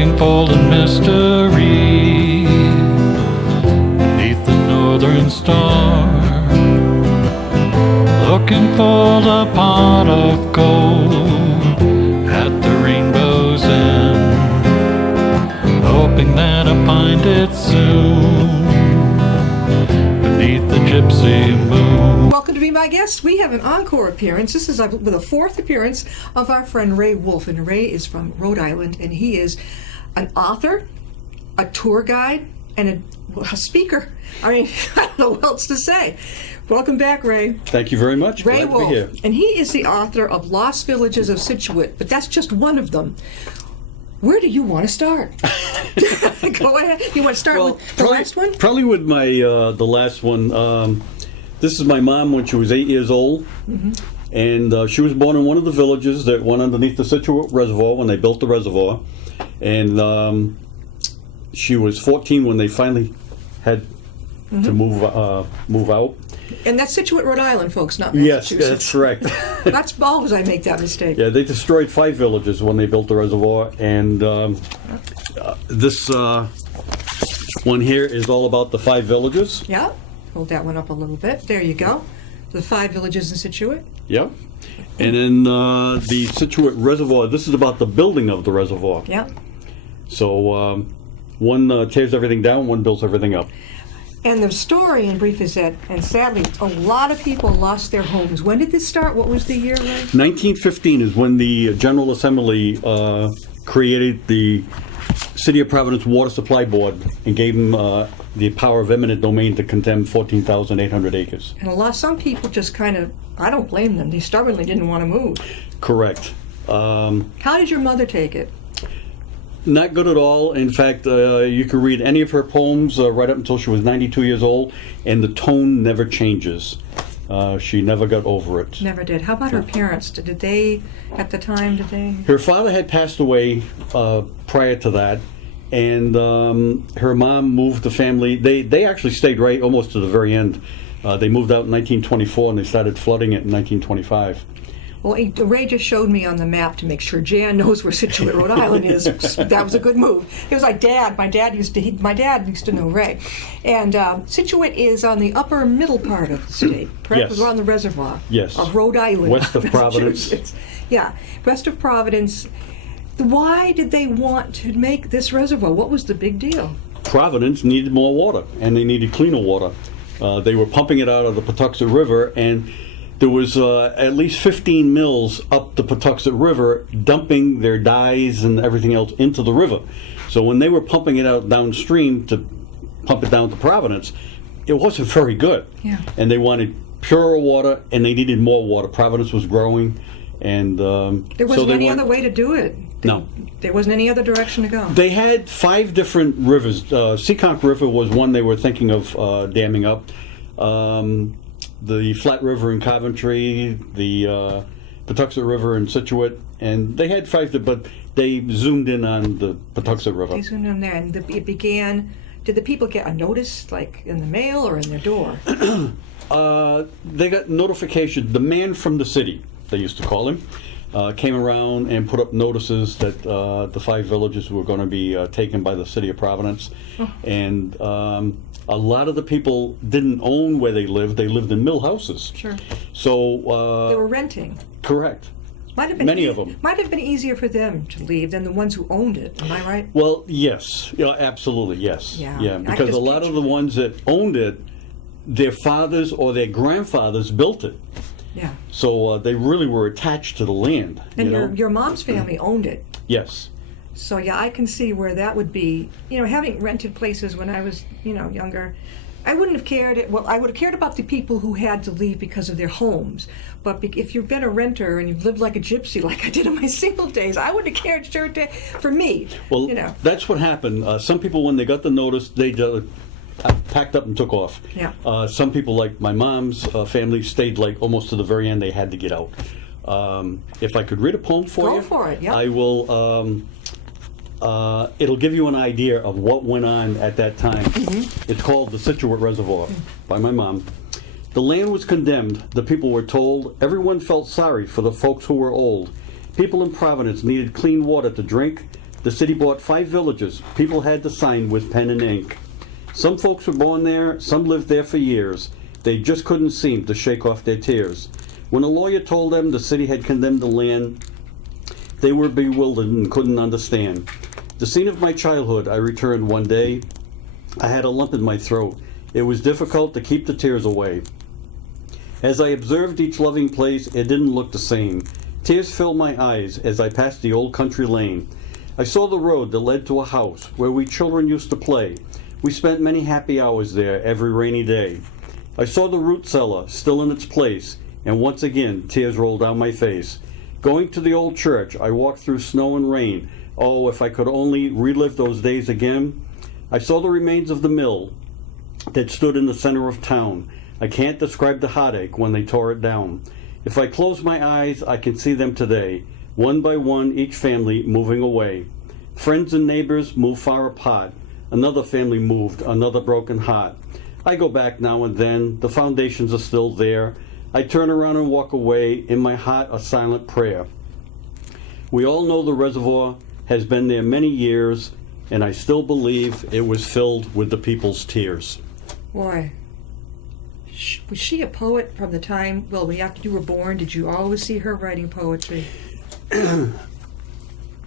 looking for the mystery beneath the northern star, looking for the pot of gold at the rainbow's end, hoping that I find it soon beneath the gypsy moon. Welcome to Be My Guest. We have an encore appearance. This is the fourth appearance of our friend Ray Wolf. And Ray is from Rhode Island, and he is an author, a tour guide, and a speaker. I mean, I don't know what else to say. Welcome back, Ray. Thank you very much. Ray Glad Wolf. to be here. And he is the author of Lost Villages of Scituate, but that's just one of them. Where do you want to start? Go ahead. You want to start with the last one? Probably with my the last one. This is my mom when she was 8 years old, and she was born in one of the villages that went underneath the Scituate Reservoir when they built the reservoir, and she was 14 when they finally had to move out. And that's Scituate, Rhode Island, folks, not Yes, Massachusetts. that's correct. That's always I make that mistake. Yeah, they destroyed 5 villages when they built the reservoir, and this one here is all about the 5 villages. Yeah. Hold that one up a little bit. There you go. The 5 villages in Scituate. Yeah. And then the Scituate Reservoir, this is about the building of the reservoir. Yeah. So one tears everything down, one builds everything up. And the story in brief is that, and sadly, a lot of people lost their homes. When did this start? What was the year, Ray? 1915 is when the General Assembly created the City of Providence Water Supply Board and gave them the power of eminent domain to condemn 14,800 acres. And some people just kind of, I don't blame them, they stubbornly didn't want to move. Correct. How did your mother take it? Not good at all. In fact, you can read any of her poems right up until she was 92 years old, and the tone never changes. She never got over it. Never did. How about her parents? Did they, at the time, Her father had passed away prior to that, and her mom moved the family. They actually stayed right almost to the very end. They moved out in 1924, and they started flooding it in 1925. Well, Ray just showed me on the map to make sure Jan knows where Scituate, Rhode Island is. That was a good move. It was like Dad. My dad used to know Ray. And Scituate is on the upper middle part of the state, correct? Yes. We're on the reservoir. Yes. Of Rhode Island. West of Providence. Yeah, west of Providence. Why did they want to make this reservoir? What was the big deal? Providence needed more water, and they needed cleaner water. They were pumping it out of the Patuxent River, and there was at least 15 mills up the Patuxent River dumping their dyes and everything else into the river. So when they were pumping it out downstream to pump it down to Providence, it wasn't very good. Yeah. And they wanted purer water, and they needed more water. Providence was growing, and there wasn't any other way to do it. No. There wasn't any other direction to go. They had 5 different rivers. Seekonk River was one they were thinking of damming up. The Flat River in Coventry, the Patuxent River in Scituate, and they had 5, but they zoomed in on the Patuxent River. They zoomed in there, and it began. Did the people get a notice, like in the mail or in their door? They got notification. The man from the city, they used to call him, came around and put up notices that the 5 villages were going to be taken by the City of Providence, and a lot of the people didn't own where they lived in mill houses. Sure. So they were renting. Correct. Might have been Many of them. Might have been easier for them to leave than the ones who owned it. Am I right? Well, yes. Absolutely, yes. Yeah. Because a lot of the ones that owned it, their fathers or their grandfathers built it. Yeah. So they really were attached to the land. And your mom's family owned it. Yes. So yeah, I can see where that would be. Having rented places when I was, younger, I wouldn't have cared. Well, I would have cared about the people who had to leave because of their homes. But if you've been a renter and you've lived like a gypsy, like I did in my single days, I wouldn't have cared. For me, well, that's what happened. Some people, when they got the notice, they packed up and took off. Yeah. Some people, like my mom's family, stayed like almost to the very end. They had to get out. If I could read a poem for you, go for it. Yeah. I will. It'll give you an idea of what went on at that time. It's called The Scituate Reservoir by my mom. The land was condemned, the people were told. Everyone felt sorry for the folks who were old. People in Providence needed clean water to drink. The city bought 5 villages. People had to sign with pen and ink. Some folks were born there, some lived there for years. They just couldn't seem to shake off their tears. When a lawyer told them the city had condemned the land, they were bewildered and couldn't understand. The scene of my childhood, I returned one day. I had a lump in my throat. It was difficult to keep the tears away. As I observed each loving place, it didn't look the same. Tears filled my eyes as I passed the old country lane. I saw the road that led to a house where we children used to play. We spent many happy hours there every rainy day. I saw the root cellar still in its place, and once again tears rolled down my face. Going to the old church, I walked through snow and rain. Oh, if I could only relive those days again. I saw the remains of the mill that stood in the center of town. I can't describe the heartache when they tore it down. If I close my eyes, I can see them today, one by one, each family moving away. Friends and neighbors moved far apart. Another family moved, another broken heart. I go back now and then, the foundations are still there. I turn around and walk away, in my heart a silent prayer. We all know the reservoir has been there many years, and I still believe it was filled with the people's tears. Boy. Was she a poet from the time, well, after you were born? Did you always see her writing poetry?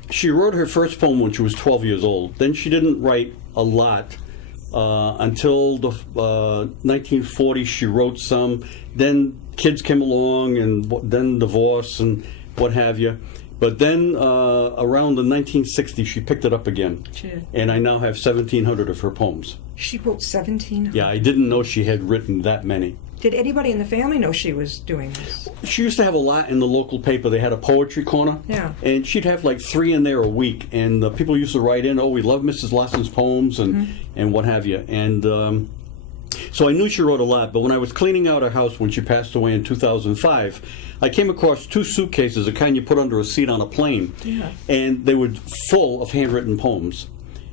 She wrote her first poem when she was 12 years old. Then she didn't write a lot until the 1940s. She wrote some. Then kids came along, and then divorce and what have you. But then around the 1960s, she picked it up again. She did. And I now have 1,700 of her poems. She wrote 17? Yeah, I didn't know she had written that many. Did anybody in the family know she was doing this? She used to have a lot in the local paper. They had a poetry corner. Yeah. And she'd have like 3 in there a week. And people used to write in, oh, we love Mrs. Larson's poems and what have you. And so I knew she wrote a lot. But when I was cleaning out her house when she passed away in 2005, I came across 2 suitcases, the kind you put under a seat on a plane. Yeah. And they were full of handwritten poems.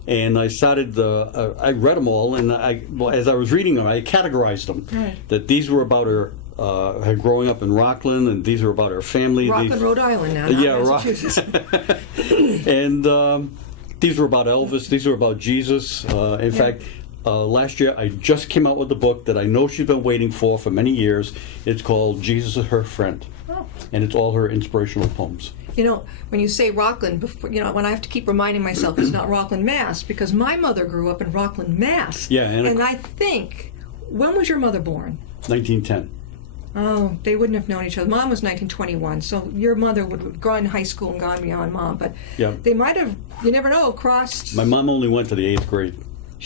And I started, I read them all, and as I was reading them, I categorized them. Right. That these were about her growing up in Rockland, and these were about her family. Rockland, Rhode Island now, not Massachusetts. And these were about Elvis, these were about Jesus. In fact, last year I just came out with a book that I know she's been waiting for many years. It's called Jesus is Her Friend. Oh. And it's all her inspirational poems. You know, when you say Rockland, when I have to keep reminding myself it's not Rockland, Mass, because my mother grew up in Rockland, Mass. Yeah, and I think, when was your mother born? 1910. Oh, they wouldn't have known each other. Mom was 1921, so your mother would have gone to high school and gone beyond Mom. But Yeah. they might have, you never know, crossed. My mom only went to the 8th grade.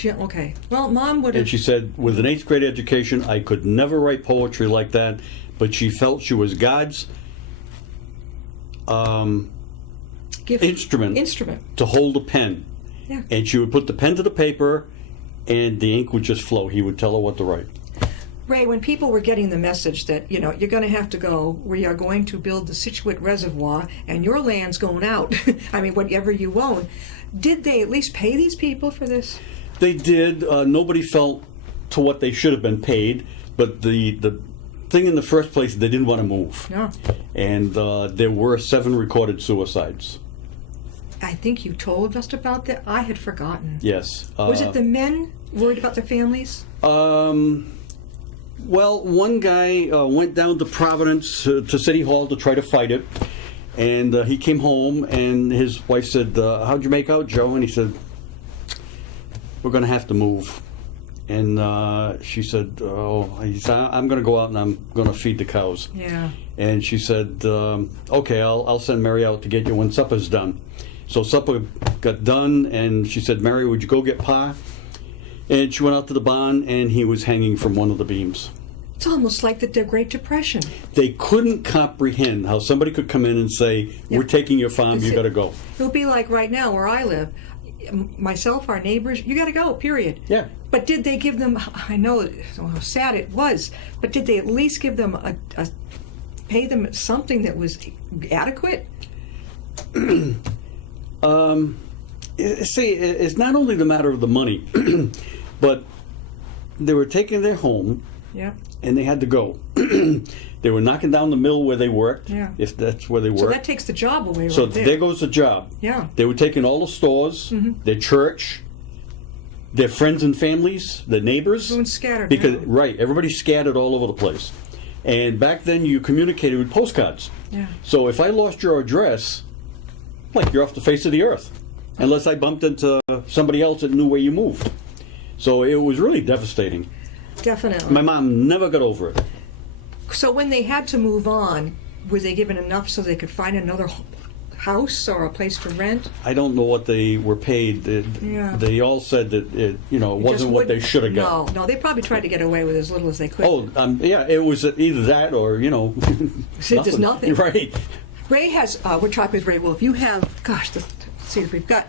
Okay. Well, Mom would have. And she said, with an 8th grade education, I could never write poetry like that, but she felt she was God's instrument to hold a pen. Yeah. And she would put the pen to the paper, and the ink would just flow. He would tell her what to write. Ray, when people were getting the message that, you're going to have to go, we are going to build the Scituate Reservoir, and your land's going out, I mean, whatever you own, did they at least pay these people for this? They did. Nobody felt to what they should have been paid, but the thing in the first place, they didn't want to move. Yeah. And there were 7 recorded suicides. I think you told us about that. I had forgotten. Yes. Was it the men worried about their families? Well, one guy went down to Providence to City Hall to try to fight it, and he came home, and his wife said, how'd you make out, Joe? And he said, we're going to have to move. And she said, he said, I'm going to go out and I'm going to feed the cows. Yeah. And she said, okay, I'll send Mary out to get you when supper's done. So supper got done, and she said, Mary, would you go get Pa? And she went out to the barn, and he was hanging from one of the beams. It's almost like the Great Depression. They couldn't comprehend how somebody could come in and say, we're taking your farm, you got to go. It would be like right now where I live. Myself, our neighbors, you got to go, period. Yeah. But did they give them, I know how sad it was, but did they at least give them pay them something that was adequate? See, it's not only the matter of the money, but they were taking their home, Yeah. and they had to go. They were knocking down the mill where they worked, Yeah. if that's where they So worked. that takes the job away So right there. there goes the job. Yeah. They were taking all the stores, their church, their friends and families, their neighbors. Everyone's scattered Because now. right, everybody's scattered all over the place. And back then you communicated with postcards. Yeah. So if I lost your address, like you're off the face of the earth. Unless I bumped into somebody else that knew where you moved. So it was really devastating. Definitely. My mom never got over it. So when they had to move on, were they given enough so they could find another house or a place to rent? I don't know what they were paid. Yeah. They all said that it Just wasn't what they wouldn't- should have got. No, they probably tried to get away with as little as they could. Oh, yeah, it was either that or, There's nothing. Right. Ray has, we're talking with Ray Wolf. You have, let's see, we've got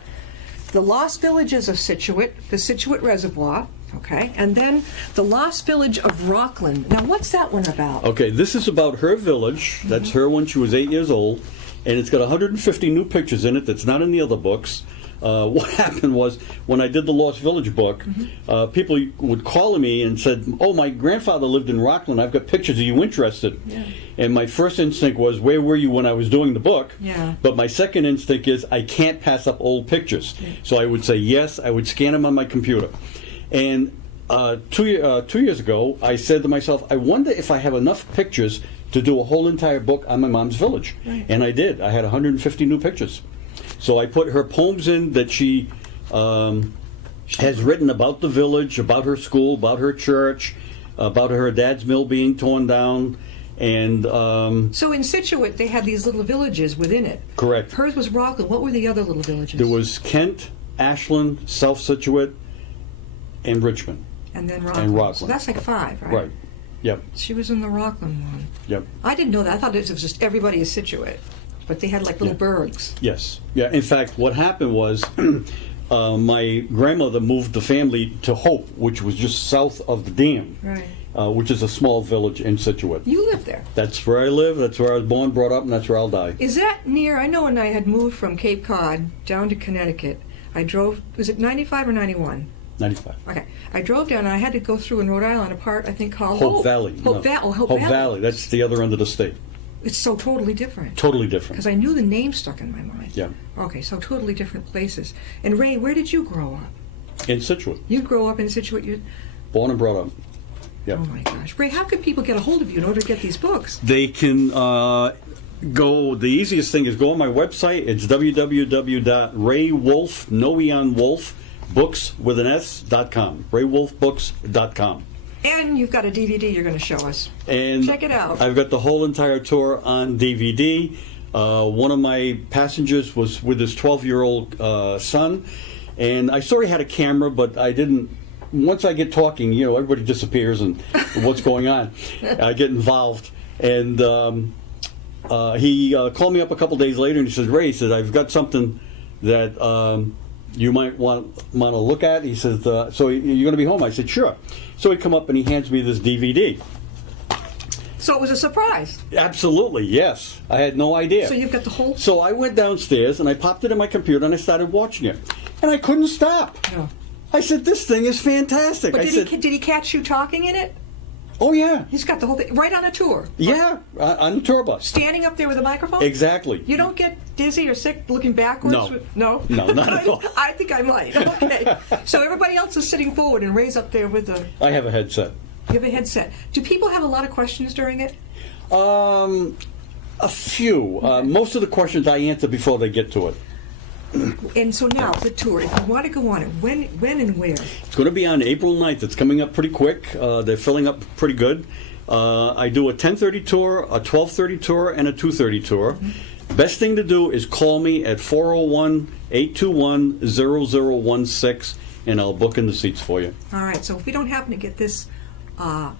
the Lost Villages of Scituate, the Scituate Reservoir, okay, and then the Lost Village of Rockland. Now, what's that one about? Okay, this is about her village. That's her when she was 8 years old. And it's got 150 new pictures in it that's not in the other books. What happened was, when I did the Lost Village book, people would call me and said, "Oh, my grandfather lived in Rockland. I've got pictures. Are you interested?" Yeah. And my first instinct was, where were you when I was doing the book? Yeah. But my second instinct is, I can't pass up old pictures. So I would say yes. I would scan them on my computer. And 2 years ago, I said to myself, I wonder if I have enough pictures to do a whole entire book on my mom's village. Right. And I did. I had 150 new pictures. So I put her poems in that she has written about the village, about her school, about her church, about her dad's mill being torn down, and So in Scituate, they had these little villages within it. correct. Hers was Rockland. What were the other little villages? There was Kent, Ashland, South Scituate, and Richmond. And then Rockland. Rockland. So that's like 5, right? Right. Yep. She was in the Rockland one. Yep. I didn't know that. I thought it was just everybody is Scituate. But they had like little Yeah. burgs. Yes. Yeah. In fact, what happened was my grandmother moved the family to Hope, which was just south of the dam, Right. which is a small village in Scituate. You lived there. That's where I live. That's where I was born, brought up, and that's where I'll die. Is that near? I know when I had moved from Cape Cod down to Connecticut, I drove, was it 95 or 91? 95. Okay. I drove down and I had to go through in Rhode Island a part I think called Hope Valley. Hope, No. Hope Hope Valley. Valley. That's the other end of the state. It's so totally different. Totally different. Because I knew the name stuck in my mind. Yeah. Okay, so totally different places. And Ray, where did you grow up? In Scituate. You grow up in Scituate. You, Born and brought up. Yep. oh my gosh. Ray, how can people get a hold of you in order to get these books? They can go, the easiest thing is go on my website. It's www.raywolf, no E on Wolf, books with an S.com. raywolfbooks.com. And you've got a DVD you're going to show us. And Check it out. I've got the whole entire tour on DVD. One of my passengers was with his 12-year-old son, and I saw he had a camera, but I didn't. Once I get talking, everybody disappears and what's going on. I get involved, and he called me up a couple days later and he says, "Ray," he said, "I've got something that you might want to look at." He says, "So you're going to be home?" I said, "Sure." So he come up and he hands me this DVD. So it was a surprise. Absolutely, yes. I had no idea. So you've got the whole... So I went downstairs and I popped it in my computer and I started watching it. And I couldn't stop. No. I said, "This thing is fantastic." But I did said, he catch you talking in it? "Oh, yeah. He's got the whole thing right on a tour. Yeah, on the tour bus." Standing up there with a microphone? Exactly. You don't get dizzy or sick looking backwards? No. No? No, not at all. I think I might. Okay. So everybody else is sitting forward and Ray's up there with the... I have a headset. You have a headset. Do people have a lot of questions during it? A few. Most of the questions I answer before they get to it. And so now, the tour, if you want to go on it, when and where? It's going to be on April 9th. It's coming up pretty quick. They're filling up pretty good. I do a 10:30 tour, a 12:30 tour, and a 2:30 tour. Mm-hmm. Best thing to do is call me at 401-821-0016, and I'll book in the seats for you. All right, so if we don't happen to get this on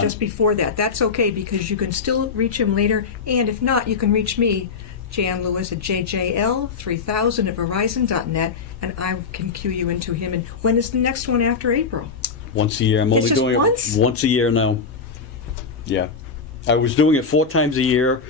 just before that, that's okay because you can still reach him later. And if not, you can reach me, Jan Lewis, at JJL3000 at Verizon.net, and I can cue you into him. And when is the next one after April? Once a year. I'm It's only just doing once? it once a year now. Yeah. I was doing it 4 times a year,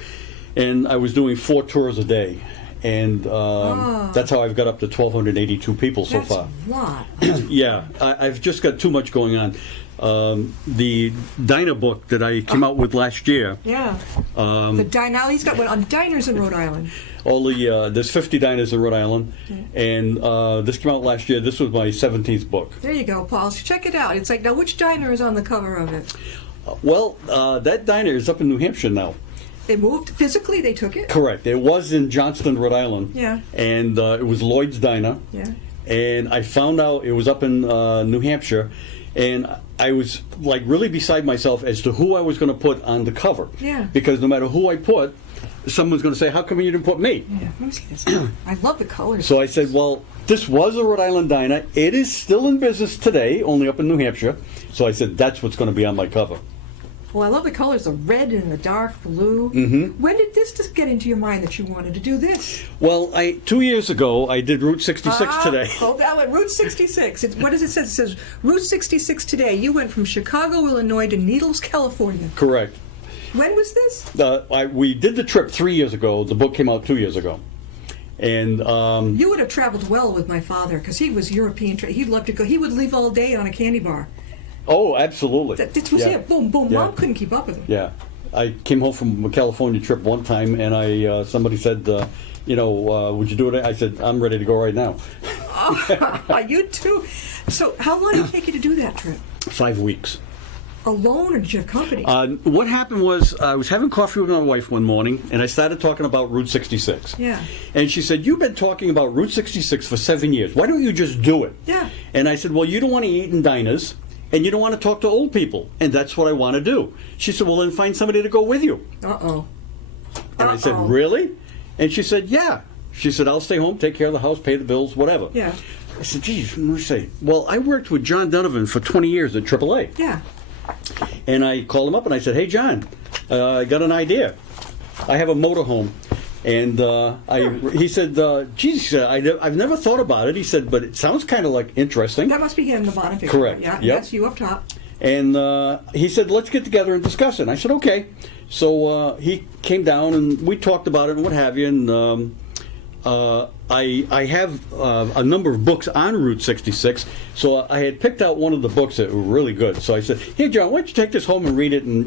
and I was doing 4 tours a day. And that's how I've got up to 1,282 people so That's far. a lot. Yeah, I've just got too much going on. the Diner book that I came out with last year. Yeah. Now he's got one on diners in Rhode Island. There's 50 diners in Rhode Island, and this came out last year. This was my 17th book. There you go, Paul. So check it out. It's like, now which diner is on the cover of it? That diner is up in New Hampshire now. They moved physically. They took it. Correct. It was in Johnston, Rhode Island. Yeah. And it was Lloyd's Diner. Yeah. And I found out it was up in New Hampshire, and I was like really beside myself as to who I was going to put on the cover. Yeah. Because no matter who I put, someone's going to say, "How come you didn't put me?" Yeah. Let me see this. I love the colors. So I said, "Well, this was a Rhode Island diner. It is still in business today, only up in New Hampshire." So I said, "That's what's going to be on my cover." Well, I love the colors, the red and the dark blue. Mm-hmm. When did this just get into your mind that you wanted to do this? Well, 2 years ago, I did Route 66 today. Oh, that one, Route 66. What does it say? It says Route 66 today. You went from Chicago, Illinois to Needles, California. Correct. When was this? We did the trip 3 years ago. The book came out 2 years ago. And you would have traveled well with my father because he was European. He'd love to go. He would leave all day on a candy bar. Oh, absolutely. This was it. Boom, boom. Yeah. Mom couldn't keep up with him. Yeah. I came home from a California trip one time, and somebody said, would you do it? I said, I'm ready to go right now. Oh, you too. So how long did it take you to do that trip? 5 weeks. Alone, or did you have company? What happened was I was having coffee with my wife one morning, and I started talking about Route 66. Yeah. And she said, "You've been talking about Route 66 for 7 years. Why don't you just do it?" Yeah. And I said, "Well, you don't want to eat in diners, and you don't want to talk to old people, and that's what I want to do." She said, "Well, then find somebody to go with you." Uh-oh. And I said, "Really?" And she said, "Yeah." She said, "I'll stay home, take care of the house, pay the bills, whatever." Yeah. I said, "Geez," let me say, "Well, I worked with John Donovan for 20 years at AAA." Yeah. And I called him up and I said, "Hey, John, I got an idea. I have a motorhome." And he said, "Geez," he said, I've never thought about it." He said, "But it sounds kind of like interesting." That must be him, the bottom picture. Correct. Yeah, Yep. that's you up top. And he said, "Let's get together and discuss it." And I said, "Okay." So he came down and we talked about it and what have you. And I have a number of books on Route 66, so I had picked out one of the books that were really good. So I said, "Hey, John, why don't you take this home and read it and,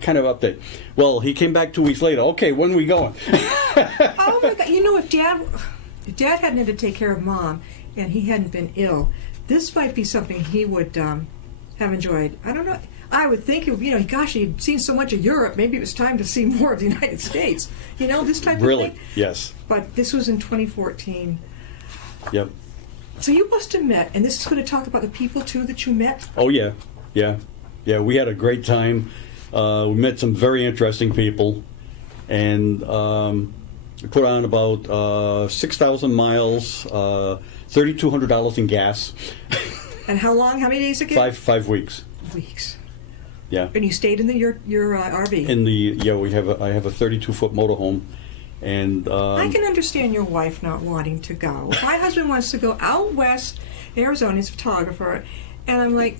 kind of update." Well, he came back 2 weeks later. "Okay, when are we going?" Oh, my God. If Dad hadn't had to take care of Mom and he hadn't been ill, this might be something he would have enjoyed. I don't know. I would think, gosh, he'd seen so much of Europe, maybe it was time to see more of the United States. This type of Really? thing. Yes. But this was in 2014. Yep. So you must have met, and this is going to talk about the people, too, that you met? Oh, yeah. Yeah. Yeah, we had a great time. We met some very interesting people. And we put on about 6,000 miles, $3,200 in gas. And how long? How many days again? 5 weeks. Weeks. Yeah. And you stayed in your RV? I have a 32-foot motorhome. And I can understand your wife not wanting to go. My husband wants to go out west, Arizona. He's a photographer, and I'm like,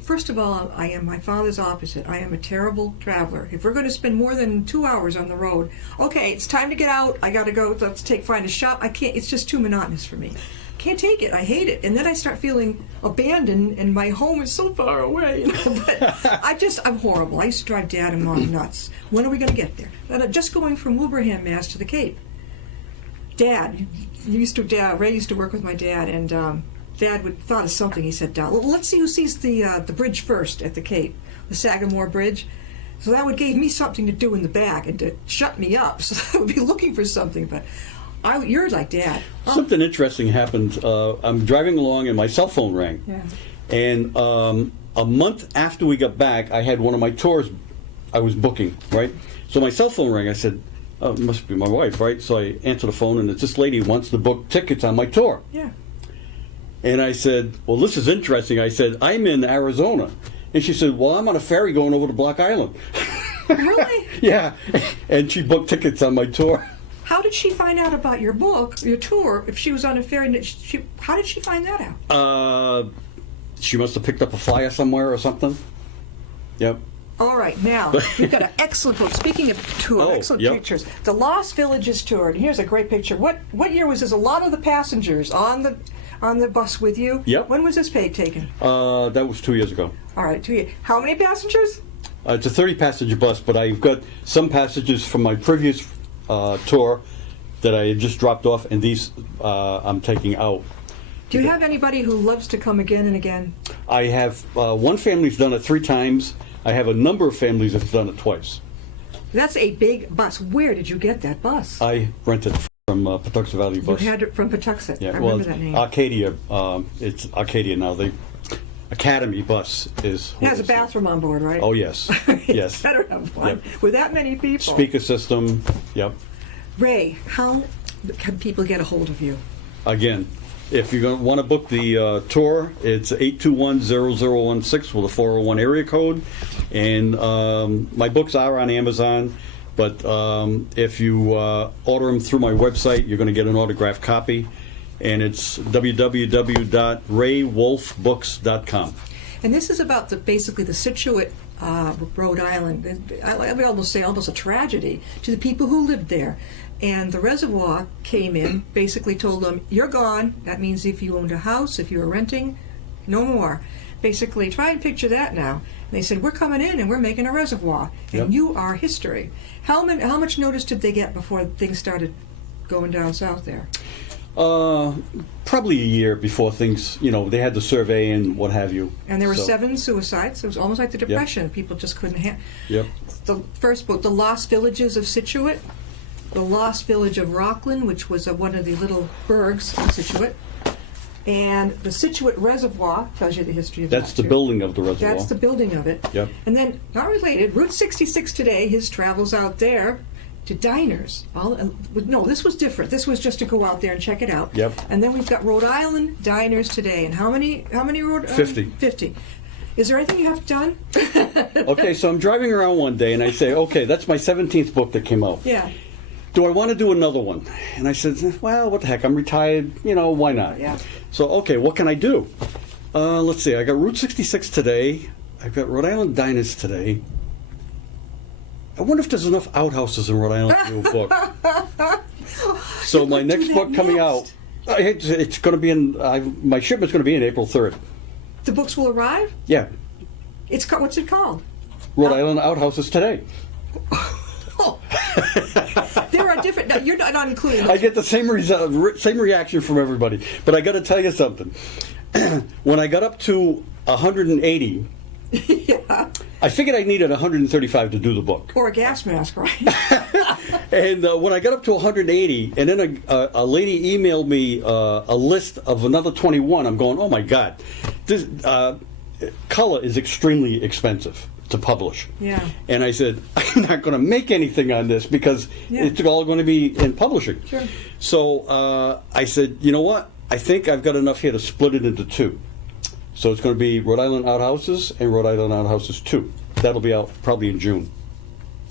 first of all, I am my father's opposite. I am a terrible traveler. If we're going to spend more than 2 hours on the road, okay, it's time to get out. I got to go. Let's find a shop. I can't. It's just too monotonous for me. Can't take it. I hate it. And then I start feeling abandoned, and my home is so far away. But I'm horrible. I used to drive Dad and Mom nuts. When are we going to get there? And just going from Wilbraham, Mass. to the Cape. Ray used to work with my dad, and Dad thought of something. He said, let's see who sees the bridge first at the Cape, the Sagamore Bridge. So that gave me something to do in the back and to shut me up. So I would be looking for something, but you're like Dad. Something interesting happened. I'm driving along and my cell phone rang. Yeah. And a month after we got back, I had one of my tours I was booking, right? So my cell phone rang. I said, "Oh, it must be my wife," right? So I answered the phone, and it's this lady who wants to book tickets on my tour. Yeah. And I said, "Well, this is interesting." I said, "I'm in Arizona." And she said, "Well, I'm on a ferry going over to Block Island." Really? Yeah. And she booked tickets on my tour. How did she find out about your book, your tour, if she was on a ferry? How did she find that out? She must have picked up a flyer somewhere or something. Yep. All right, now, we've got an excellent book. Speaking of tour, excellent pictures. The Lost Villages Tour. And here's a great picture. What year was this? A lot of the passengers on on the bus with you. Yep. When was this taken? That was 2 years ago. All right, 2 years. How many passengers? It's a 30-passenger bus, but I've got some passengers from my previous tour that I had just dropped off, and these I'm taking out. Do you have anybody who loves to come again and again? I have one family's done it 3 times. I have a number of families that's done it twice. That's a big bus. Where did you get that bus? I rented from Patuxent Valley Bus. You had it from Patuxent. Yeah, I well, remember that name. Arcadia. It's Arcadia now. The Academy bus is. It has a bathroom on board, right? Oh yes, yes. Better have one. Yep. With that many people. Speaker system. Yep. Ray, how can people get a hold of you? Again, if you're going to want to book the tour, it's 821-0016 with a 401 area code. And my books are on Amazon, but if you order them through my website, you're going to get an autographed copy. And it's www.raywolfbooks.com. And this is about basically the Scituate, Rhode Island. I would almost say almost a tragedy to the people who lived there. And the reservoir came in, basically told them, you're gone. That means if you owned a house, if you were renting, no more. Basically, try and picture that now. And they said, we're coming in and we're making a reservoir. And Yep. you are history. How much notice did they get before things started going down south there? Probably a year before things, they had the survey and what have you. And there were So, 7 suicides. It was almost like the Depression. People just couldn't handle. Yep. The first book, The Lost Villages of Scituate, The Lost Village of Rockland, which was one of the little burgs in Scituate, and the Scituate Reservoir tells you the history of That's that, the too. building of the reservoir. That's the building of it. Yep. And then, not related, Route 66 today, his travels out there to diners. No, this was different. This was just to go out there and check it out. Yep. And then we've got Rhode Island diners today. And how many Rhode 50. 50. Is there anything you have done? Okay, so I'm driving around one day and I say, okay, that's my 17th book that came out. Yeah. Do I want to do another one? And I said, well, what the heck? I'm retired. Why not? Yeah. So, okay, what can I do? Let's see. I got Route 66 today. I've got Rhode Island diners today. I wonder if there's enough outhouses in Rhode Island to do a book. So my could do next that book coming next. out, it's going to be in, my shipment's going to be in April 3rd. The books will arrive? Yeah. What's it called? Rhode Island outhouses today. Oh. There are different. No, you're not including I those. get the same same reaction from everybody. But I got to tell you something. When I got up to 180, Yeah. I figured I needed 135 to do the book. Or a gas mask, right? And when I got up to 180, and then a lady emailed me a list of another 21, I'm going, oh my God. This color is extremely expensive to publish. Yeah. And I said, I'm not going to make anything on this because Yeah. it's all going to be in publishing. Sure. So I said, you know what? I think I've got enough here to split it into 2. So it's going to be Rhode Island Outhouses and Rhode Island Outhouses 2. That'll be out probably in June.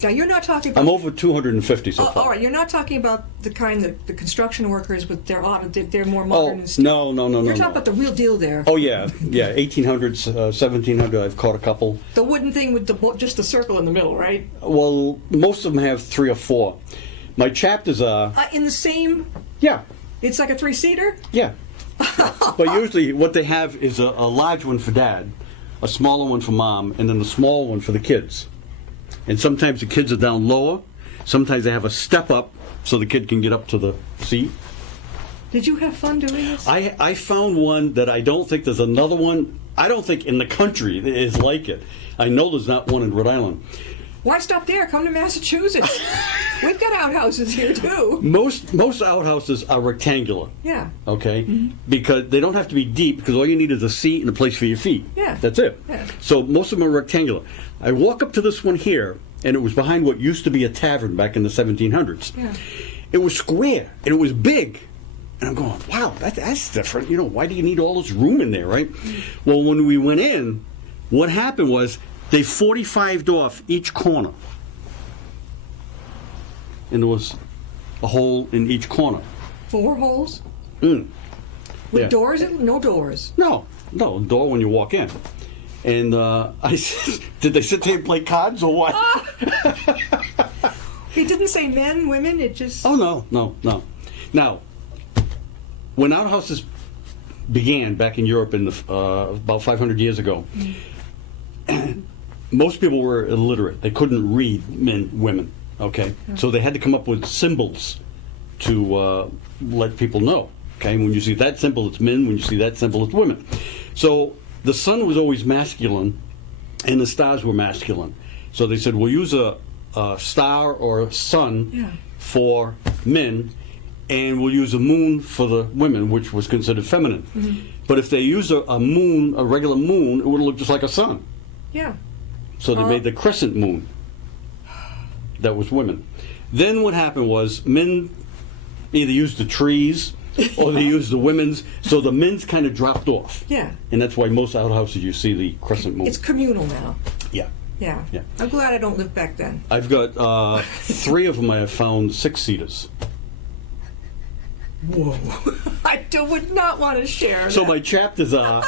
Now, you're not talking about... I'm over 250 so far. all right, you're not talking about the kind that the construction workers with their auto, they're more Oh, modern and stuff. no. You're talking about the real deal there. Oh, yeah. 1800s, 1700, I've caught a couple. The wooden thing with just the circle in the middle, right? Well, most of them have 3 or 4. My chapters are, In the same... yeah, It's like a 3-seater? yeah. But usually what they have is a large one for Dad, a smaller one for Mom, and then a small one for the kids. And sometimes the kids are down lower. Sometimes they have a step up so the kid can get up to the seat. Did you have fun doing this? I found one that I don't think there's another one. I don't think in the country is like it. I know there's not one in Rhode Island. Why stop there? Come to Massachusetts. We've got outhouses here, too. Most outhouses are rectangular. Yeah. Okay, because they don't have to be deep, because all you need is a seat and a place for your feet. Yeah. That's it. Yeah. So most of them are rectangular. I walk up to this one here, and it was behind what used to be a tavern back in the 1700s. Yeah. It was square, and it was big. And I'm going, wow, that's different. Why do you need all this room in there, right? Well, when we went in, what happened was they 45'd off each corner. And there was a hole in each corner. 4 holes? Mm. With Yeah. doors? No doors. No, door when you walk in. And I said, did they sit there and play cards or what? It didn't say men, women, it just... Oh, no. Now, when outhouses began back in Europe in about 500 years ago. Most people were illiterate. They couldn't read women. Okay, so they had to come up with symbols to let people know. Okay, when you see that symbol, it's men. When you see that symbol, it's women. So the sun was always masculine, and the stars were masculine. So they said, we'll use a star or a sun for men, and we'll use a moon for the women, which was considered feminine. But if they use a moon, a regular moon, it would look just like a sun. Yeah. So they made the crescent moon. That was women. Then what happened was men either used the trees or they used the women's, so the men's kind of dropped off. Yeah. And that's why most outhouses you see the crescent moon. It's communal now. Yeah. Yeah. Yeah. I'm glad I don't live back then. I've got 3 of them I have found 6-seaters. Whoa. I would not want to share So that. my chapters are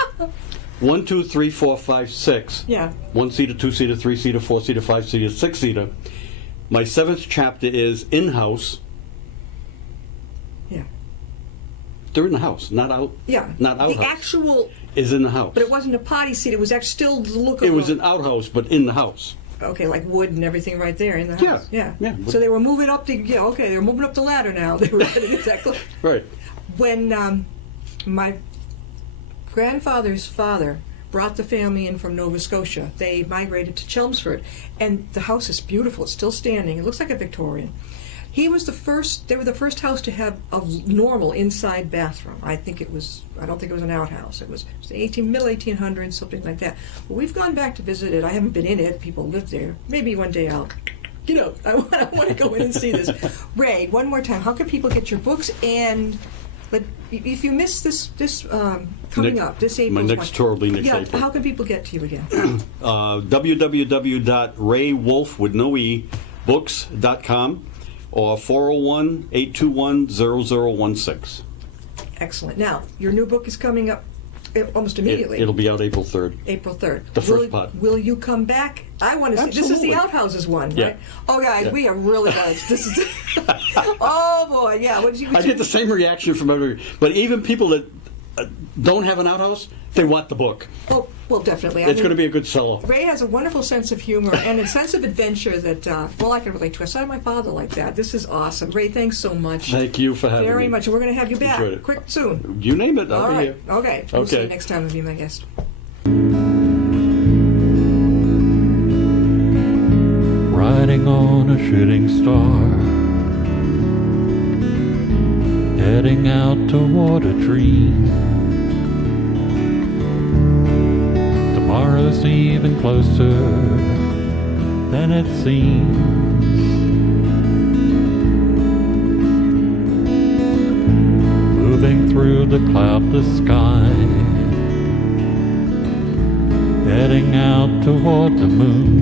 1, 2, 3, 4, 5, 6. Yeah. 1-seater, 2-seater, 3-seater, 4-seater, 5-seater, 6-seater. My 7th chapter is in-house. Yeah. They're in the house, not out. Yeah. Not outhouse. The actual, Is in the house. but it wasn't a potty seat. It was actually still the look of It was an outhouse, but in the house. okay, like wood and everything right there in the Yeah, house. Yeah. yeah. So they were moving up they were moving up the ladder now. They were getting exactly. Right. When my grandfather's father brought the family in from Nova Scotia, they migrated to Chelmsford, and the house is beautiful. It's still standing. It looks like a Victorian. He was the first. They were the first house to have a normal inside bathroom. I don't think it was an outhouse. It was middle 1800s, something like that. Well, we've gone back to visit it. I haven't been in it. People lived there. Maybe one day I'll. I want to go in and see this. Ray, one more time. How can people get your books? And if you miss this coming up, this April. My next tour will be next April. How can people get to you again? www.raywolf.books.com or 401-821-0016. Excellent. Now, your new book is coming up almost immediately. It'll be out April 3rd. April 3rd. The first part. Will you come back? I want to see. This is the Absolutely. outhouses one, Yeah. right? Oh, guys, Yeah. we are really good. This is. Oh boy, yeah. What did you? I get the same reaction from everybody. But even people that don't have an outhouse, they want the book. Oh, well, definitely. It's going to be a good seller. Ray has a wonderful sense of humor and a sense of adventure that, I can relate to. I saw my father like that. This is awesome. Ray, thanks so much. Thank you for having me. Very much. We're going to have you back Enjoyed it. quick soon. You name it, I'll All be right. here. Okay. We'll see you Okay. next time if you're my guest. Riding on a shooting star, heading out toward a dream. Tomorrow's even closer than it seems. Moving through the cloudless sky, heading out toward the moon.